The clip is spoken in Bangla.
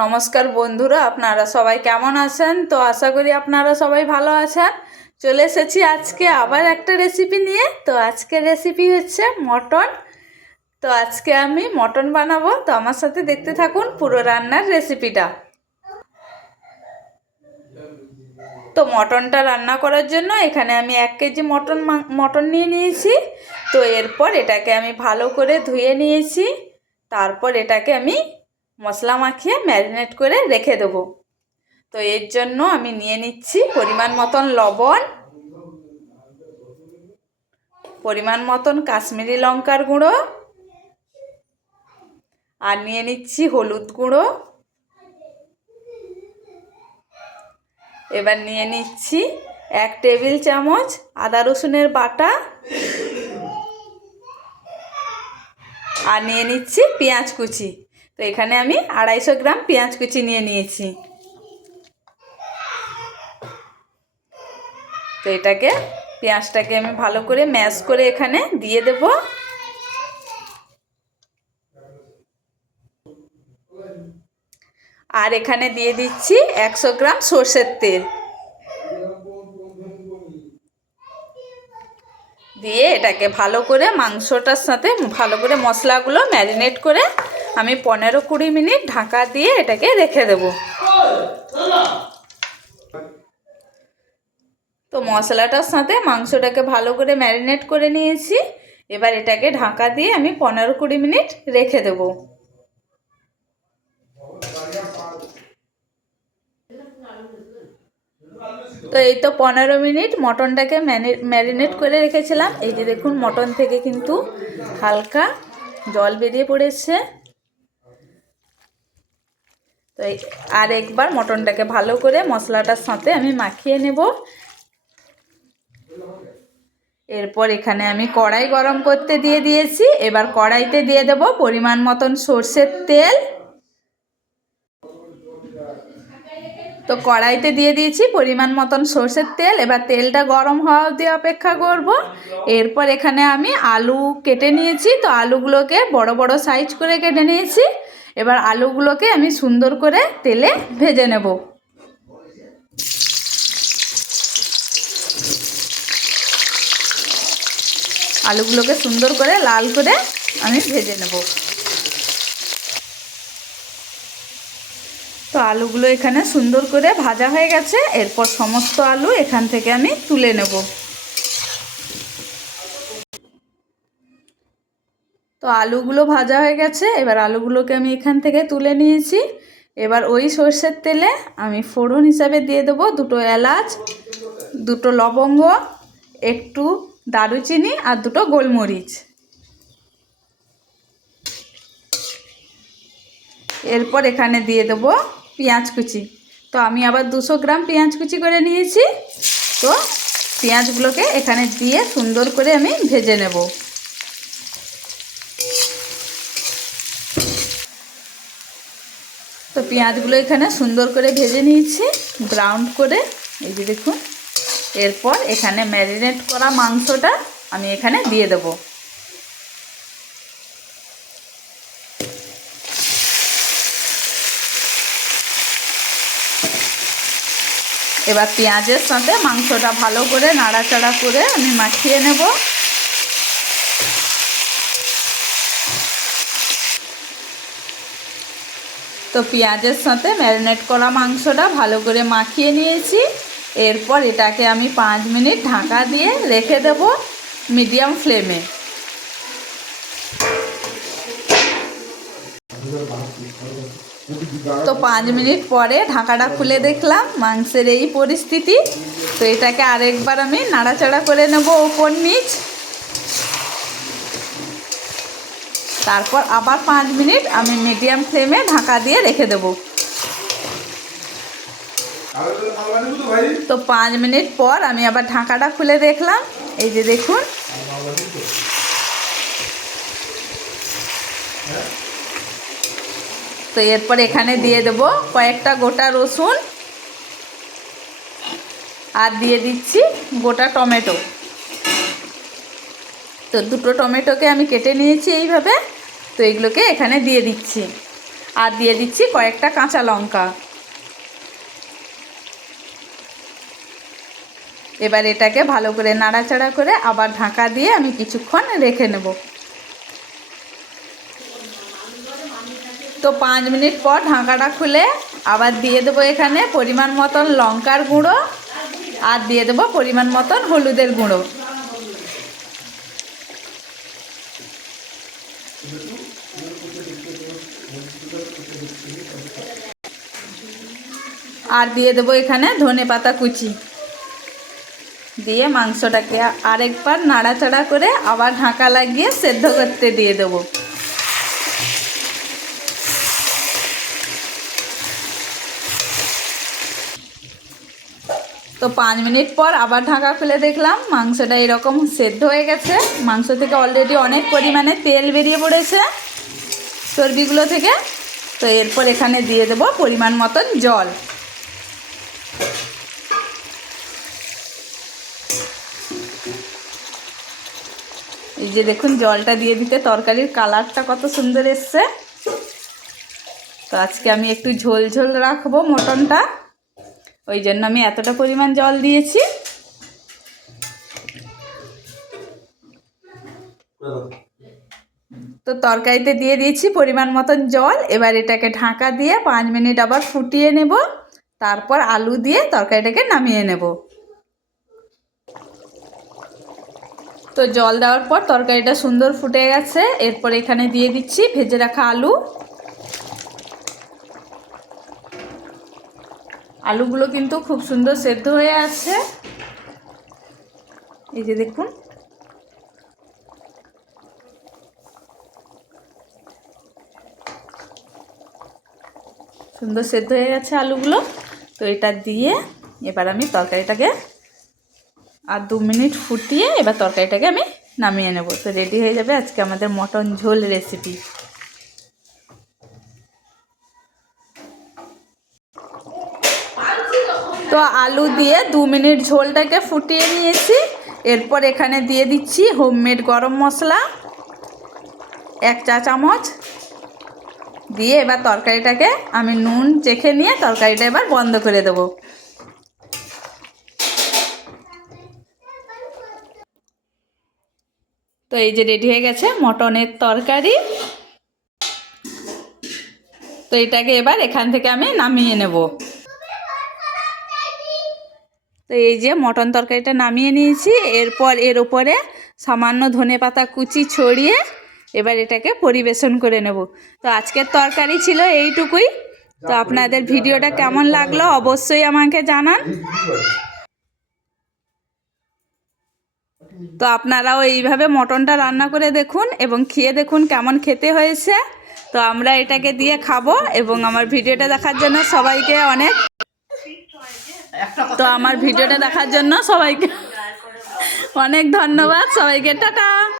নমস্কার বন্ধুরা, আপনারা সবাই কেমন আছেন? তো আশা করি আপনারা সবাই ভালো আছেন। চলে এসেছি আজকে আবার একটা রেসিপি নিয়ে। তো আজকের রেসিপি হচ্ছে মটন। তো আজকে আমি মটন বানাবো। তো আমার সাথে দেখতে থাকুন পুরো রান্নার রেসিপিটা তো মটনটা রান্না করার জন্য এখানে আমি এক কেজি মটন মটন নিয়ে নিয়েছি। তো এরপর এটাকে আমি ভালো করে ধুয়ে নিয়েছি। তারপর এটাকে আমি মশলা মাখিয়ে ম্যারিনেট করে রেখে দেবো। তো এর জন্য আমি নিয়ে নিচ্ছি পরিমাণ মতন লবণ, পরিমাণ মতন কাশ্মীরি লঙ্কার গুঁড়ো, আর নিয়ে নিচ্ছি হলুদ গুঁড়ো। এবার নিয়ে নিচ্ছি এক টেবিল চামচ আদা রসুনের বাটা, আর নিয়ে নিচ্ছি পেঁয়াজ কুচি। তো এখানে আমি আড়াইশো গ্রাম পেঁয়াজ কুচি নিয়ে নিয়েছি। তো এটাকে পেঁয়াজটাকে আমি ভালো করে ম্যাশ করে এখানে দিয়ে দেব। আর এখানে দিয়ে দিচ্ছি একশো গ্রাম সর্ষের তেল। দিয়ে এটাকে ভালো করে মাংসটার সাথে ভালো করে মশলাগুলো ম্যারিনেট করে আমি পনেরো কুড়ি মিনিট ঢাকা দিয়ে এটাকে রেখে দেব। তো মশলাটার সাথে মাংসটাকে ভালো করে ম্যারিনেট করে নিয়েছি। এবার এটাকে ঢাকা দিয়ে আমি পনেরো কুড়ি মিনিট রেখে দেব। তো এই তো পনেরো মিনিট মটনটাকে ম্যারিনেট করে রেখেছিলাম। এই যে দেখুন মটন থেকে কিন্তু হালকা জল বেরিয়ে পড়েছে। তো আর একবার মটনটাকে ভালো করে মশলাটার সাথে আমি মাখিয়ে নেব। এরপর এখানে আমি কড়াই গরম করতে দিয়ে দিয়েছি। এবার কড়াইতে দিয়ে দেব পরিমাণ মতন সর্ষের তেল। তো কড়াইতে দিয়ে দিয়েছি পরিমাণ মতন সর্ষের তেল। এবার তেলটা গরম হওয়া অবধি অপেক্ষা করব। এরপর এখানে আমি আলু কেটে নিয়েছি। তো আলুগুলোকে বড় বড় সাইজ করে কেটে নিয়েছি। এবার আলুগুলোকে আমি সুন্দর করে তেলে ভেজে নেব। আলুগুলোকে সুন্দর করে লাল করে আমি ভেজে নেব। তো আলুগুলো এখানে সুন্দর করে ভাজা হয়ে গেছে। এরপর সমস্ত আলু এখান থেকে আমি তুলে নেব। তো আলুগুলো ভাজা হয়ে গেছে। এবার আলুগুলোকে আমি এখান থেকে তুলে নিয়েছি। এবার ওই সর্ষের তেলে আমি ফোড়ন হিসাবে দিয়ে দেবো দুটো এলাচ, দুটো লবঙ্গ, একটু দারুচিনি আর দুটো গোলমরিচ। এরপর এখানে দিয়ে দেবো পেঁয়াজ কুচি। তো আমি আবার দুশো গ্রাম পেঁয়াজ কুচি করে নিয়েছি। তো পেঁয়াজগুলোকে এখানে দিয়ে সুন্দর করে আমি ভেজে নেব। তো পেঁয়াজগুলো এখানে সুন্দর করে ভেজে নিয়েছি ব্রাউন করে। এই যে দেখুন, এরপর এখানে ম্যারিনেট করা মাংসটা আমি এখানে দিয়ে দেবো। এবার পেঁয়াজের সাথে মাংসটা ভালো করে নাড়াচাড়া করে আমি মাখিয়ে নেব। তো পেঁয়াজের সাথে ম্যারিনেট করা মাংসটা ভালো করে মাখিয়ে নিয়েছি। এরপর এটাকে আমি পাঁচ মিনিট ঢাকা দিয়ে রেখে দেব মিডিয়াম ফ্লেমে। তো পাঁচ মিনিট পরে ঢাকাটা খুলে দেখলাম, মাংসের এই পরিস্থিতি। তো এটাকে আরেকবার আমি নাড়াচাড়া করে নেব ওপর নিচ। তারপর আবার পাঁচ মিনিট আমি মিডিয়াম ফ্লেমে ঢাকা দিয়ে রেখে দেব। তো পাঁচ মিনিট পর আমি আবার ঢাকাটা খুলে দেখলাম। এই যে দেখুন। তো এরপর এখানে দিয়ে দেব কয়েকটা গোটা রসুন। আর দিয়ে দিচ্ছি গোটা টমেটো। তো দুটো টমেটোকে আমি কেটে নিয়েছি এইভাবে। তো এগুলোকে এখানে দিয়ে দিচ্ছি। আর দিয়ে দিচ্ছি কয়েকটা কাঁচা লঙ্কা। এবার এটাকে ভালো করে নাড়াচাড়া করে আবার ঢাকা দিয়ে আমি কিছুক্ষণ রেখে নেব। তো পাঁচ মিনিট পর ঢাকাটা খুলে আবার দিয়ে দেবো এখানে পরিমাণ মতন লঙ্কার গুঁড়ো আর দিয়ে দেবো পরিমাণ মতন হলুদের গুঁড়ো। আর দিয়ে দেবো এখানে ধনে পাতা কুচি। দিয়ে মাংসটাকে আরেকবার নাড়াচাড়া করে আবার ঢাকা লাগিয়ে সেদ্ধ করতে দিয়ে দেবো। তো পাঁচ মিনিট পর আবার ঢাকা খুলে দেখলাম, মাংসটা এরকম সেদ্ধ হয়ে গেছে। মাংস থেকে অলরেডি অনেক পরিমাণে তেল বেরিয়ে পড়েছে চর্বিগুলো থেকে। তো এরপর এখানে দিয়ে দেবো পরিমাণ মতন জল। এই যে দেখুন, জলটা দিয়ে দিতে তরকারির কালারটা কত সুন্দর এসছে। তো আজকে আমি একটু ঝোল ঝোল রাখব মটনটা। ওই জন্য আমি এতটা পরিমাণ জল দিয়েছি। তো তরকারিতে দিয়ে দিয়েছি পরিমাণ মতন জল। এবার এটাকে ঢাকা দিয়ে পাঁচ মিনিট আবার ফুটিয়ে নেব। তারপর আলু দিয়ে তরকারিটাকে নামিয়ে নেব। তো জল দেওয়ার পর তরকারিটা সুন্দর ফুটে গেছে। এরপর এখানে দিয়ে দিচ্ছি ভেজে রাখা আলু। আলুগুলো কিন্তু খুব সুন্দর সেদ্ধ হয়ে আছে। এই যে দেখুন। সুন্দর সেদ্ধ হয়ে গেছে আলুগুলো। তো এটা দিয়ে এবার আমি তরকারিটাকে আর দু মিনিট ফুটিয়ে এবার তরকারিটাকে আমি নামিয়ে নেব। তো রেডি হয়ে যাবে আজকে আমাদের মটন ঝোল রেসিপি তো আলু দিয়ে দু মিনিট ঝোলটাকে ফুটিয়ে নিয়েছি। এরপর এখানে দিয়ে দিচ্ছি হোমমেড গরম মশলা। এক চা চামচ। দিয়ে এবার তরকারিটাকে আমি নুন চেখে নিয়ে তরকারিটা এবার বন্ধ করে দেবো। তো এই যে রেডি হয়ে গেছে মটনের তরকারি। তো এটাকে এবার এখান থেকে আমি নামিয়ে নেব। তো এই যে মটন তরকারিটা নামিয়ে নিয়েছি। এরপর এর ওপরে সামান্য ধনে পাতা কুচি ছড়িয়ে এবার এটাকে পরিবেশন করে নেব। তো আজকের তরকারি ছিল এইটুকুই। তো আপনাদের ভিডিওটা কেমন লাগল অবশ্যই আমাকে জানান। তো আপনারাও এইভাবে মটনটা রান্না করে দেখুন এবং খেয়ে দেখুন কেমন খেতে হয়েছে। তো আমরা এটাকে দিয়ে খাব এবং আমার ভিডিওটা দেখার জন্য সবাইকে অনেক তো আমার ভিডিওটা দেখার জন্য সবাইকে অনেক ধন্যবাদ। সবাইকে টাটা।